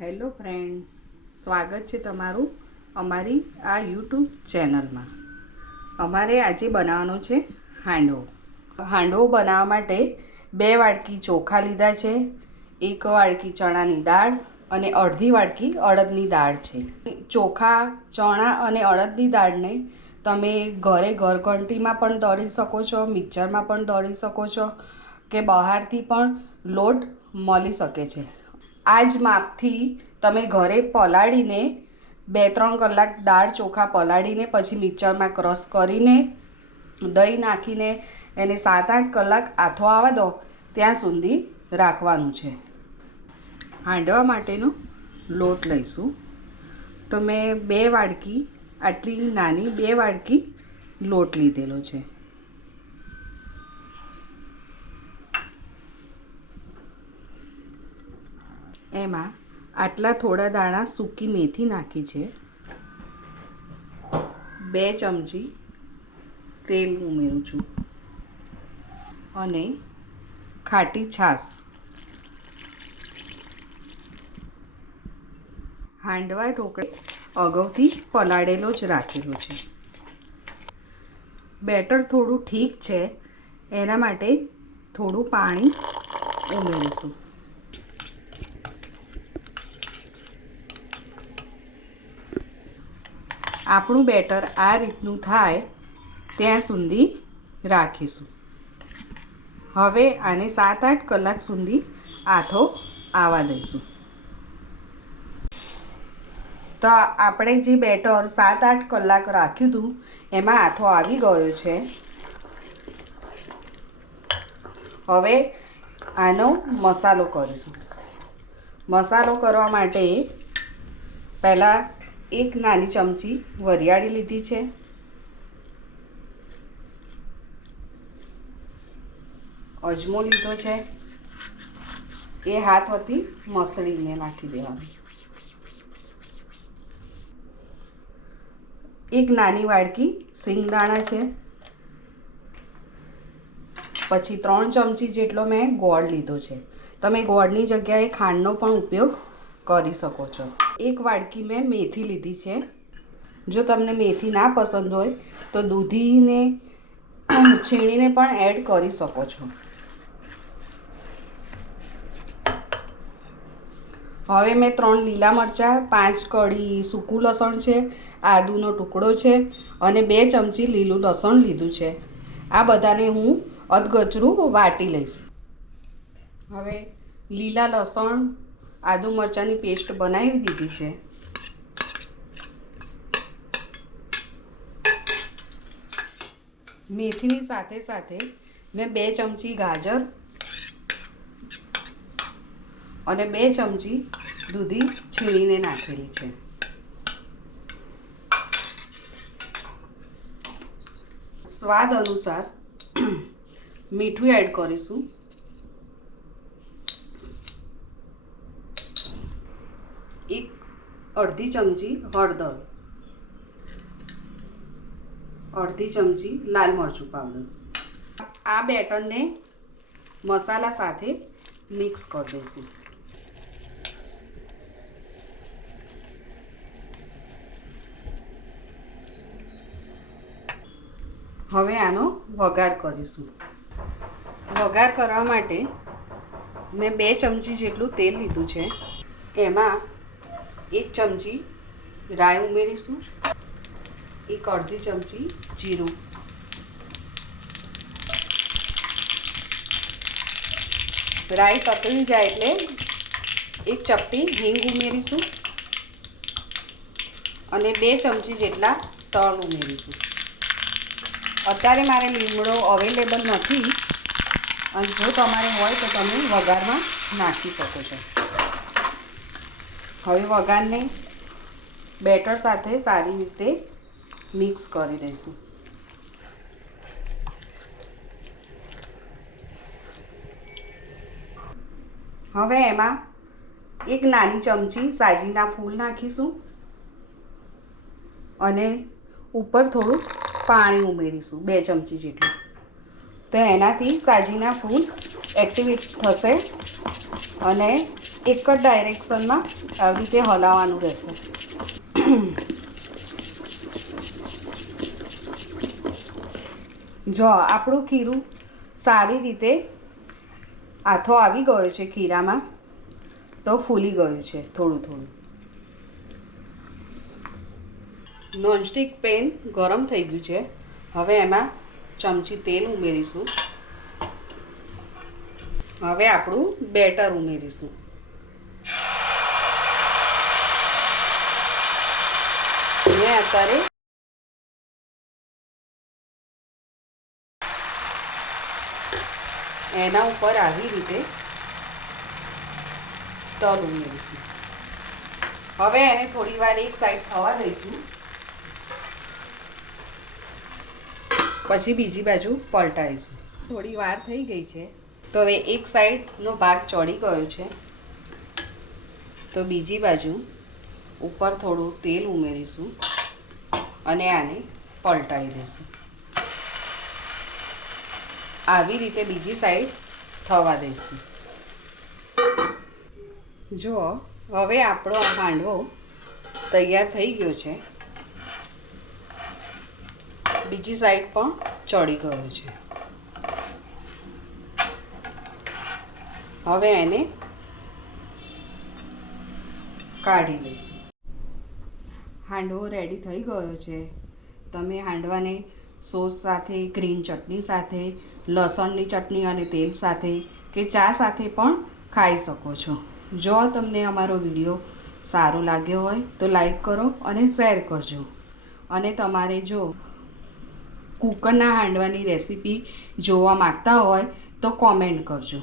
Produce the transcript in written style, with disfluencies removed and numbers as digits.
Hello friends, સ્વાગત છે તમારું અમારી આ યુટ્યુબ ચેનલમાં. અમારે આજે બનાવવાનો છે હાંડવો. હાંડવો બનાવવા માટે 2 વાડકી ચોખા લીધા છે, 1 વાડકી ચણાની દાળ અને અડધી વાડકી અડદની દાળ છે. ચોખા, ચણા અને અડદની દાળને તમે ઘરે ઘરઘંટીમાં પણ દળી શકો છો, મિક્સરમાં પણ દળી શકો છો કે બહારથી પણ લોટ મળી શકે છે. આ જ માપથી તમે ઘરે પલાળીને 2-3 કલાક દાળ ચોખા પલાળીને પછી મિક્સરમાં ક્રશ કરીને દહીં નાખીને એને 7-8 કલાક આથો આવવા દો ત્યાં સુધી રાખવાનું છે. હાંડવા માટેનો લોટ લઈશું. તો મેં 2 વાડકી, આટલી નાની 2 વાડકી લોટ લીધેલો છે. એમાં આટલા થોડા દાણા સૂકી મેથી નાખી છે, 2 ચમચી તેલ ઉમેરું છું અને ખાટી છાશ. હાંડવા ઢોકળે અગાઉથી પલાળેલો જ રાખેલો છે. બેટર થોડું ઠીક છે એના માટે થોડું પાણી ઉમેરીશું. આપણું બેટર આ રીતનું થાય ત્યાં સુધી રાખીશું. હવે આને 7-8 કલાક સુધી આથો આવવા દઈશું. તો આપણે જે બેટર 7-8 કલાક રાખ્યું હતું એમાં આથો આવી ગયો છે. હવે આનો મસાલો કરીશું. મસાલો કરવા માટે પહેલાં 1 નાની ચમચી વરિયાળી લીધી છે, અજમો લીધો છે, એ હાથથી મસળીને નાખી દેવાનું. 1 નાની વાડકી સિંગદાણા છે, પછી 3 ચમચી જેટલો મેં ગોળ લીધો છે. તમે ગોળની જગ્યાએ ખાંડનો પણ ઉપયોગ કરી શકો છો. 1 વાડકી મેં મેથી લીધી છે. જો તમને મેથી ના પસંદ હોય તો દૂધીને છીણીને પણ એડ કરી શકો છો. હવે મેં 3 લીલા મરચાં, 5 કળી સૂકું લસણ છે, આદુનો ટુકડો છે અને 2 ચમચી લીલું લસણ લીધું છે. આ બધાને હું અધગચરું વાટી લઈશ. હવે લીલા લસણ, આદુ મરચાંની પેસ્ટ બનાવી દીધી છે. મેથીની સાથે સાથે મેં 2 ચમચી ગાજર અને 2 ચમચી દૂધી છીણીને નાખેલી છે. સ્વાદ અનુસાર મીઠું એડ કરીશું. અડધી ચમચી હળદર, અડધી ચમચી લાલ મરચું પાવડર. આ બેટરને મસાલા સાથે મિક્સ કરી દઈશું. હવે આનો વઘાર કરીશું. વઘાર કરવા માટે મેં 2 ચમચી જેટલું તેલ લીધું છે. એમાં 1 ચમચી રાઈ ઉમેરીશું, 1 અડધી ચમચી જીરું, રાઈ તતળી જાય એટલે 1 ચપટી હિંગ ઉમેરીશું અને 2 ચમચી જેટલા તલ ઉમેરીશું. અત્યારે મારે લીમડો અવેલેબલ નથી અને જો તમારે હોય તો તમે વઘારમાં નાખી શકો છો. હવે વઘારને બેટર સાથે સારી રીતે મિક્સ કરી દઈશું. હવે એમાં 1 નાની ચમચી સાજીના ફૂલ નાખીશું અને ઉપર થોડું પાણી ઉમેરીશું, 2 ચમચી જેટલું. તો એનાથી સાજીના ફૂલ એક્ટિવેટ થશે અને એક જ ડાયરેક્શનમાં આવી રીતે હલાવવાનું રહેશે. જો આપણું ખીરું સારી રીતે આથો આવી ગયો છે ખીરામાં, તો ફૂલી ગયું છે થોડું થોડું. નોનસ્ટિક પેન ગરમ થઈ ગયું છે. હવે એમાં ચમચી તેલ ઉમેરીશું. હવે આપણું બેટર ઉમેરીશું. મેં અત્યારે એના ઉપર આવી રીતે તલ ઉમેરીશું. હવે એને થોડી વાર એક સાઈડ થવા દઈશું, પછી બીજી બાજુ પલટાવીશું. થોડી વાર થઈ ગઈ છે, તો હવે એક સાઈડનો ભાગ ચડી ગયો છે, તો બીજી બાજુ ઉપર થોડું તેલ ઉમેરીશું અને આને પલટાવી દઈશું. આવી રીતે બીજી સાઈડ થવા દઈશું. જો હવે આપણો હાંડવો તૈયાર થઈ ગયો છે. બીજી સાઈડ પણ ચડી ગયો છે. હવે એને કાઢી લઈશું. હાંડવો રેડી થઈ ગયો છે. તમે હાંડવાને સોસ સાથે, ગ્રીન ચટણી સાથે, લસણની ચટણી અને તેલ સાથે કે ચા સાથે પણ ખાઈ શકો છો. જો તમને અમારો વિડીયો સારો લાગ્યો હોય તો લાઈક કરો અને શેર કરજો. અને તમારે જો કુકરના હાંડવાની રેસીપી જોવા માગતા હોય તો કોમેન્ટ કરજો.